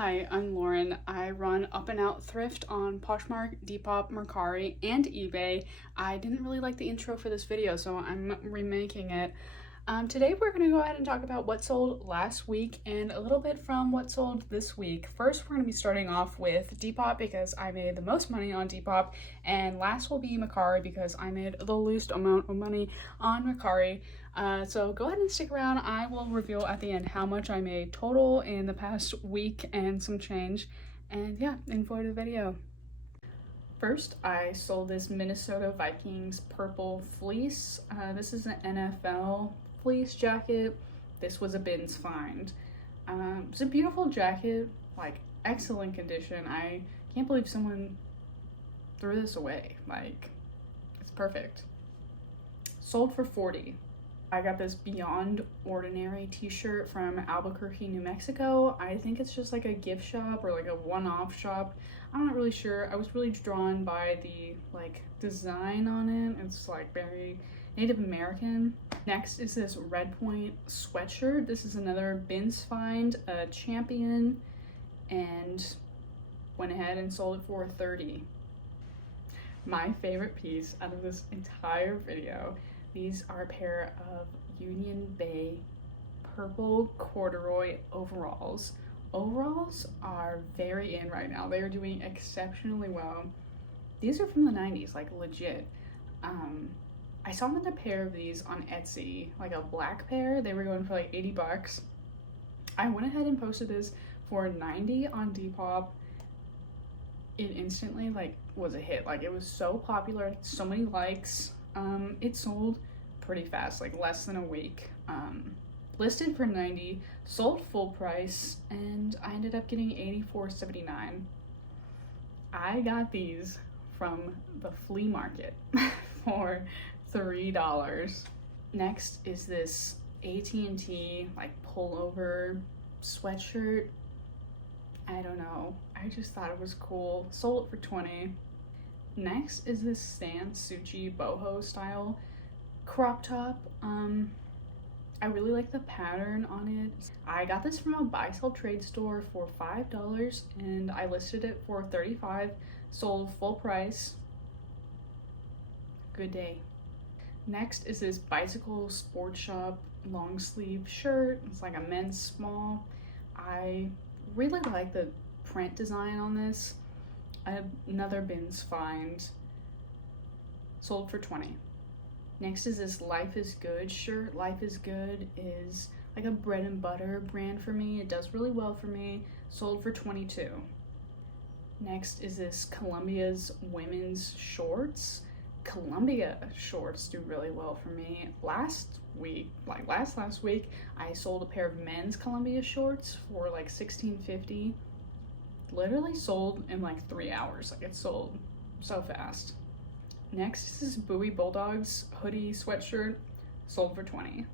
Hi, I'm Lauren. I run Up and Out Thrift on Poshmark, Depop, Mercari, and eBay. I didn't really like the intro for this video, so I'm remaking it. Today we're going to go ahead and talk about what sold last week and a little bit from what sold this week. First, we're going to be starting off with Depop because I made the most money on Depop, and last will be Mercari because I made the least amount of money on Mercari. So go ahead and stick around. I will reveal at the end how much I made total in the past week and some change. And yeah, enjoy the video. First, I sold this Minnesota Vikings purple fleece. This is an NFL fleece jacket. This was a bins find. It's a beautiful jacket, like excellent condition. I can't believe someone threw this away. Like, it's perfect. Sold for $40. I got this Beyond Ordinary t-shirt from Albuquerque, New Mexico. I think it's just like a gift shop or like a one-off shop. I'm not really sure. I was really drawn by the like design on it. It's like very Native American. Next is this Red Point sweatshirt. This is another bins find, a Champion, and went ahead and sold it for $30. My favorite piece out of this entire video. These are a pair of Union Bay purple corduroy overalls. Overalls are very in right now. They are doing exceptionally well. These are from the 90s, like legit. I saw another pair of these on Etsy, like a black pair. They were going for like 80 bucks. I went ahead and posted this for 90 on Depop. It instantly like was a hit. Like it was so popular, so many likes. It sold pretty fast, like less than a week. Listed for 90, sold full price, and I ended up getting $84.79. I got these from the flea market for $3. Next is this AT&T like pullover sweatshirt. I don't know, I just thought it was cool. Sold it for $20. Next is this Stan Suchi boho style crop top. I really like the pattern on it. I got this from a buy sell trade store for $5 and I listed it for $35. Sold full price. Good day. Next is this Bicycle Sports Shop long sleeve shirt. It's like a men's small. I really like the print design on this. Another bins find. Sold for $20. Next is this Life is Good shirt. Life is Good is like a bread and butter brand for me. It does really well for me. Sold for $22. Next is this Columbia's women's shorts. Columbia shorts do really well for me. Last week, I sold a pair of men's Columbia shorts for like $16.50. Literally sold in like 3 hours. Like it sold so fast. Next is this Bowie Bulldogs hoodie sweatshirt. Sold for $20.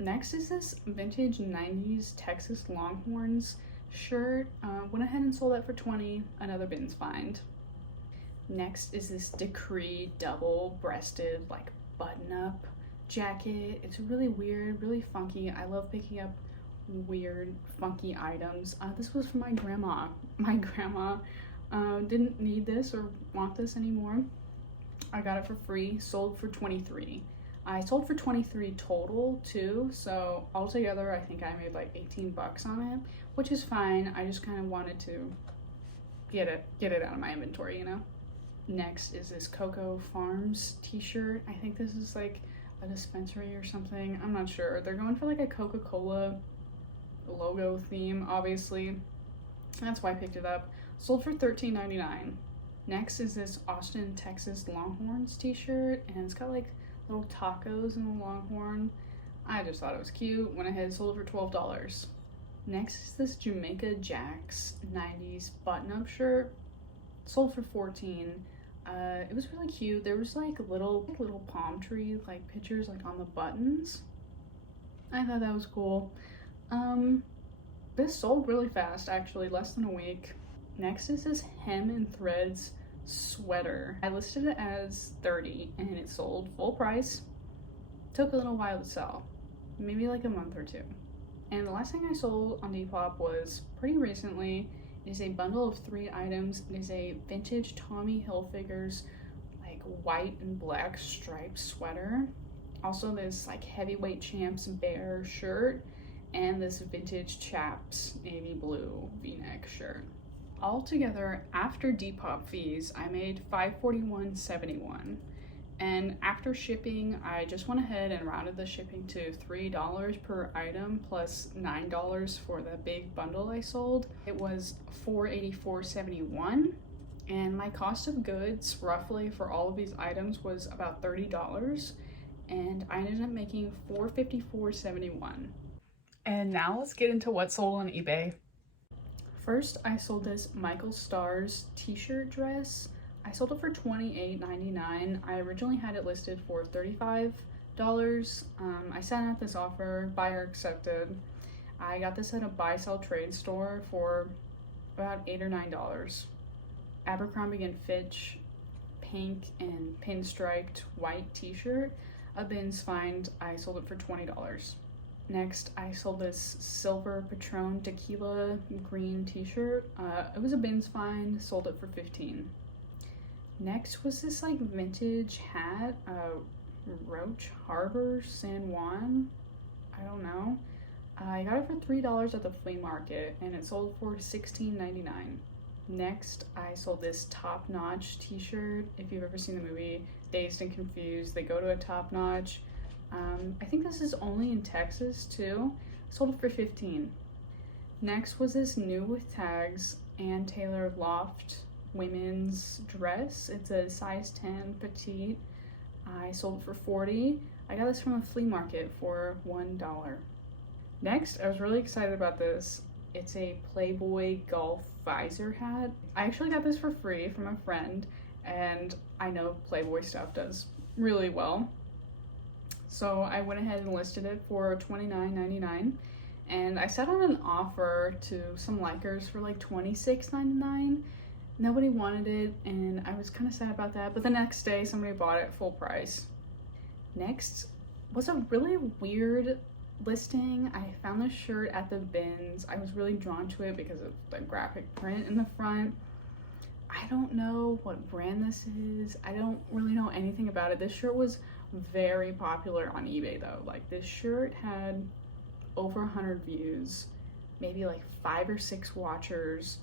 Next is this vintage 90s Texas Longhorns shirt. Went ahead and sold that for $20. Another bins find. Next is this Decree double-breasted like button-up jacket. It's really weird, really funky. I love picking up weird, funky items. This was from my grandma. My grandma didn't need this or want this anymore. I got it for free. Sold for $23. I sold for $23 total too, so altogether I think I made like 18 bucks on it, which is fine. I just kind of wanted to get it out of my inventory, you know. Next is this Cocoa Farms t-shirt. I think this is like a dispensary or something. I'm not sure. They're going for like a Coca-Cola logo theme, obviously. That's why I picked it up. Sold for $13.99. Next is this Austin, Texas Longhorns t-shirt, and it's got like little tacos in the longhorn. I just thought it was cute. Went ahead and sold it for $12. Next is this Jamaica Jacks 90s button-up shirt. Sold for $14. It was really cute. There was like little palm tree like pictures like on the buttons. I thought that was cool. This sold really fast, actually, less than a week. Next is this Hem and Threads sweater. I listed it as $30 and it sold full price. Took a little while to sell, maybe like a month or two. And the last thing I sold on Depop was pretty recently. It is a bundle of 3 items. It is a vintage Tommy Hilfiger's like white and black striped sweater. Also this like heavyweight Champs Bear shirt, and this vintage Chaps navy blue v-neck shirt. Altogether, after Depop fees, I made $541.71. And after shipping, I just went ahead and rounded the shipping to $3 per item plus $9 for the big bundle I sold. It was $484.71. And my cost of goods roughly for all of these items was about $30. And I ended up making $454.71. And now let's get into what sold on eBay. First, I sold this Michael Stars t-shirt dress. I sold it for $28.99. I originally had it listed for $35. I sent out this offer, buyer accepted. I got this at a buy-sell trade store for about $8 or $9. Abercrombie & Fitch pink and pinstriped white t-shirt, a bins find. I sold it for $20. Next, I sold this silver Patron tequila green t-shirt. It was a bins find, sold it for $15. Next was this like vintage hat, Roach Harbor San Juan. I don't know. I got it for $3 at the flea market and it sold for $16.99. Next, I sold this Top Notch t-shirt. If you've ever seen the movie Dazed and Confused, they go to a Top Notch. I think this is only in Texas too. Sold it for $15. Next was this new with tags Ann Taylor Loft women's dress. It's a size 10 petite. I sold it for $40. I got this from a flea market for $1. Next, I was really excited about this. It's a Playboy golf visor hat. I actually got this for free from a friend, and I know Playboy stuff does really well. So I went ahead and listed it for $29.99, and I set on an offer to some likers for like $26.99. Nobody wanted it, and I was kind of sad about that, but the next day somebody bought it full price. Next was a really weird listing. I found this shirt at the bins. I was really drawn to it because of the graphic print in the front. I don't know what brand this is. I don't really know anything about it. This shirt was very popular on eBay though. Like this shirt had over 100 views, maybe like 5 or 6 watchers,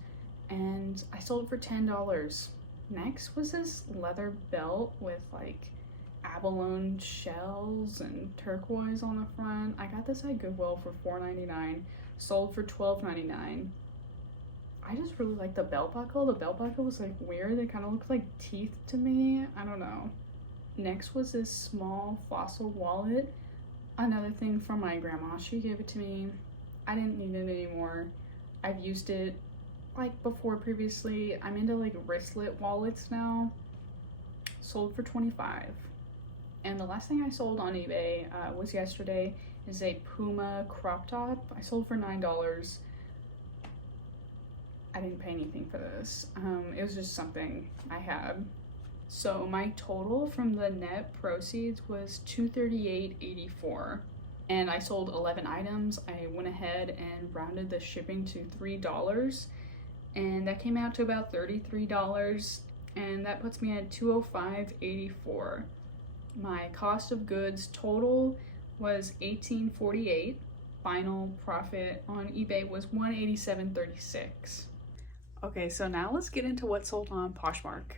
and I sold it for $10. Next was this leather belt with like abalone shells and turquoise on the front. I got this at Goodwill for $4.99, sold for $12.99. I just really like the belt buckle. The belt buckle was like weird. It kind of looked like teeth to me. I don't know. Next was this small fossil wallet. Another thing from my grandma. She gave it to me. I didn't need it anymore. I've used it like before previously. I'm into like wristlet wallets now. Sold for $25. And the last thing I sold on eBay was yesterday is a Puma crop top. I sold for $9. I didn't pay anything for this. It was just something I had. So my total from the net proceeds was $238.84. And I sold 11 items. I went ahead and rounded the shipping to $3. And that came out to about $33. And that puts me at $205.84. My cost of goods total was $18.48. Final profit on eBay was $187.36. Okay, so now let's get into what sold on Poshmark.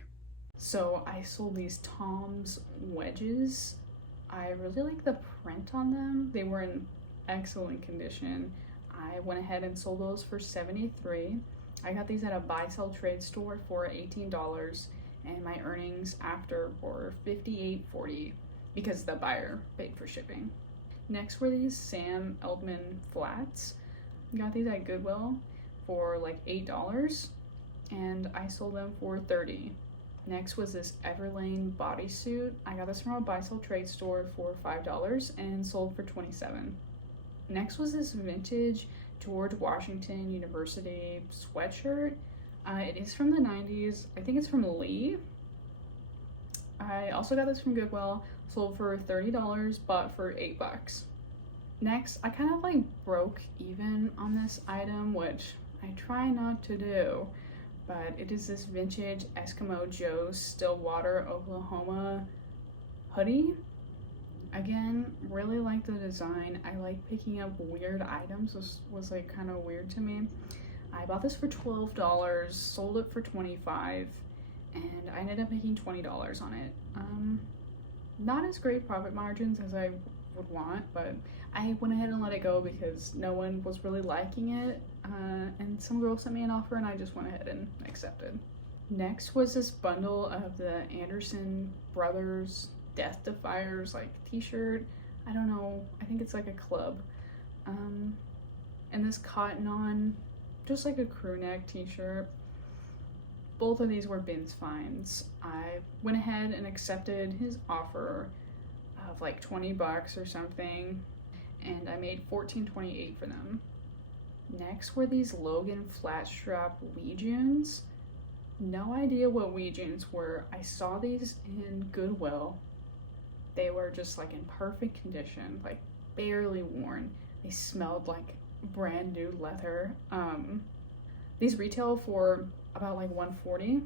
So I sold these Tom's wedges. I really like the print on them. They were in excellent condition. I went ahead and sold those for $73. I got these at a buy-sell trade store for $18, and my earnings after were $58.40 because the buyer paid for shipping. Next were these Sam Eldman flats. Got these at Goodwill for like $8, and I sold them for $30. Next was this Everlane bodysuit. I got this from a buy-sell trade store for $5 and sold for $27. Next was this vintage George Washington University sweatshirt. It is from the 90s. I think it's from Lee. I also got this from Goodwill, sold for $30, bought for $8. Next, I kind of like broke even on this item, which I try not to do, but it is this vintage Eskimo Joe's Stillwater, Oklahoma hoodie. Again, really like the design. I like picking up weird items. This was like kind of weird to me. I bought this for $12, sold it for $25, and I ended up making $20 on it. Not as great profit margins as I would want, but I went ahead and let it go because no one was really liking it, and some girl sent me an offer and I just went ahead and accepted. Next was this bundle of the Anderson Brothers Death Defiers like t-shirt. I don't know, I think it's like a club, and this cotton on, just like a crew neck t-shirt. Both of these were bins finds. I went ahead and accepted his offer of like 20 bucks or something, and I made $14.28 for them. Next were these Logan flat strap Legions. No idea what Legions were. I saw these in Goodwill. They were just like in perfect condition, like barely worn. They smelled like brand new leather. These retail for about like $140.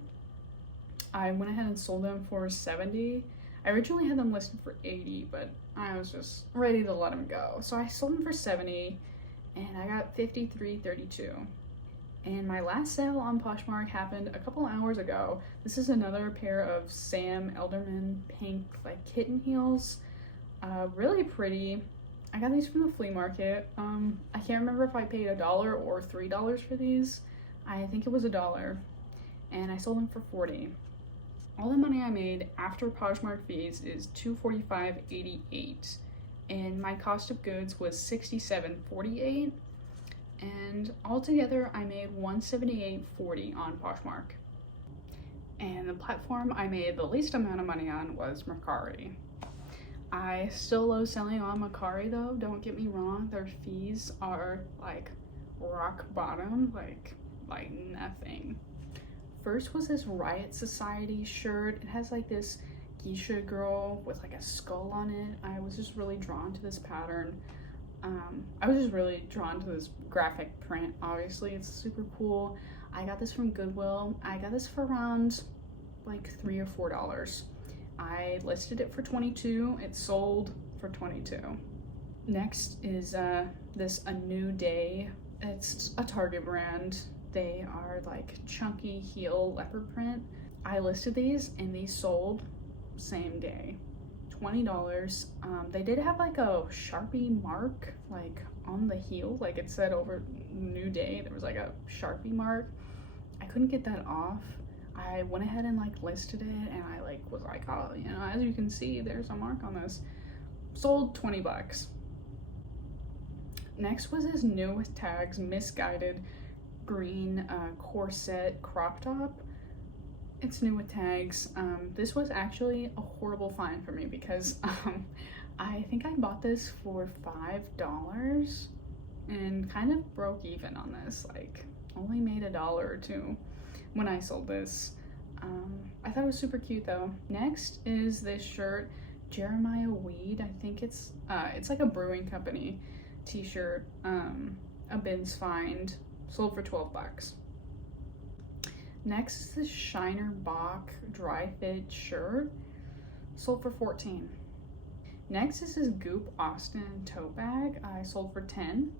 I went ahead and sold them for $70. I originally had them listed for $80, but I was just ready to let them go. So I sold them for $70 and I got $53.32. And my last sale on Poshmark happened a couple hours ago. This is another pair of Sam Elderman pink like kitten heels. Really pretty. I got these from the flea market. I can't remember if I paid $1 or $3 for these. I think it was $1, and I sold them for $40. All the money I made after Poshmark fees is $245.88, and my cost of goods was $67.48, and altogether I made $178.40 on Poshmark. And the platform I made the least amount of money on was Mercari. I still love selling on Mercari though, don't get me wrong. Their fees are like rock bottom, like nothing. First was this Riot Society shirt. It has like this geisha girl with like a skull on it. I was just really drawn to this pattern. I was just really drawn to this graphic print. Obviously it's super cool. I got this from Goodwill. I got this for around like $3 or $4. I listed it for $22. It sold for $22. Next is this A New Day. It's a Target brand. They are like chunky heel leopard print. I listed these and these sold same day, $20. They did have like a Sharpie mark like on the heel, like it said over New Day. There was like a Sharpie mark. I couldn't get that off. I went ahead and like listed it, and I like was like, oh, you know, as you can see, there's a mark on this. Sold 20 bucks. Next was this new with tags misguided green corset crop top. It's new with tags. This was actually a horrible find for me because I think I bought this for $5 and kind of broke even on this, like only made $1 or $2 when I sold this. I thought it was super cute though. Next is this shirt, Jeremiah Weed. I think it's like a brewing company t-shirt, a bins find, sold for 12 bucks. Next is this Shiner Bach dry fit shirt, sold for 14. Next is this Goop Austin tote bag. I sold for 10.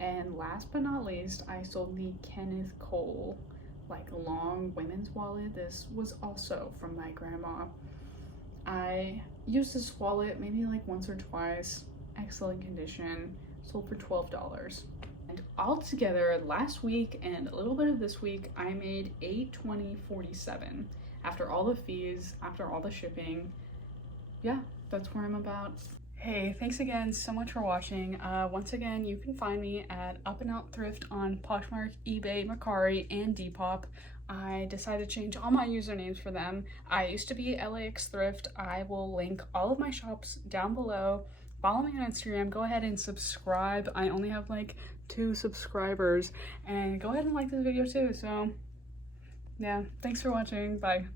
And last but not least, I sold the Kenneth Cole like long women's wallet. This was also from my grandma. I used this wallet maybe like once or twice. Excellent condition. Sold for $12. And altogether, last week and a little bit of this week, I made $820.47 after all the fees, after all the shipping. Yeah, that's where I'm about. Hey, thanks again so much for watching. Once again, you can find me at Up and Out Thrift on Poshmark, eBay, Mercari, and Depop. I decided to change all my usernames for them. I used to be LAX Thrift. I will link all of my shops down below. Follow me on Instagram. Go ahead and subscribe. I only have like 2 subscribers. And go ahead and like this video too. So yeah, thanks for watching. Bye.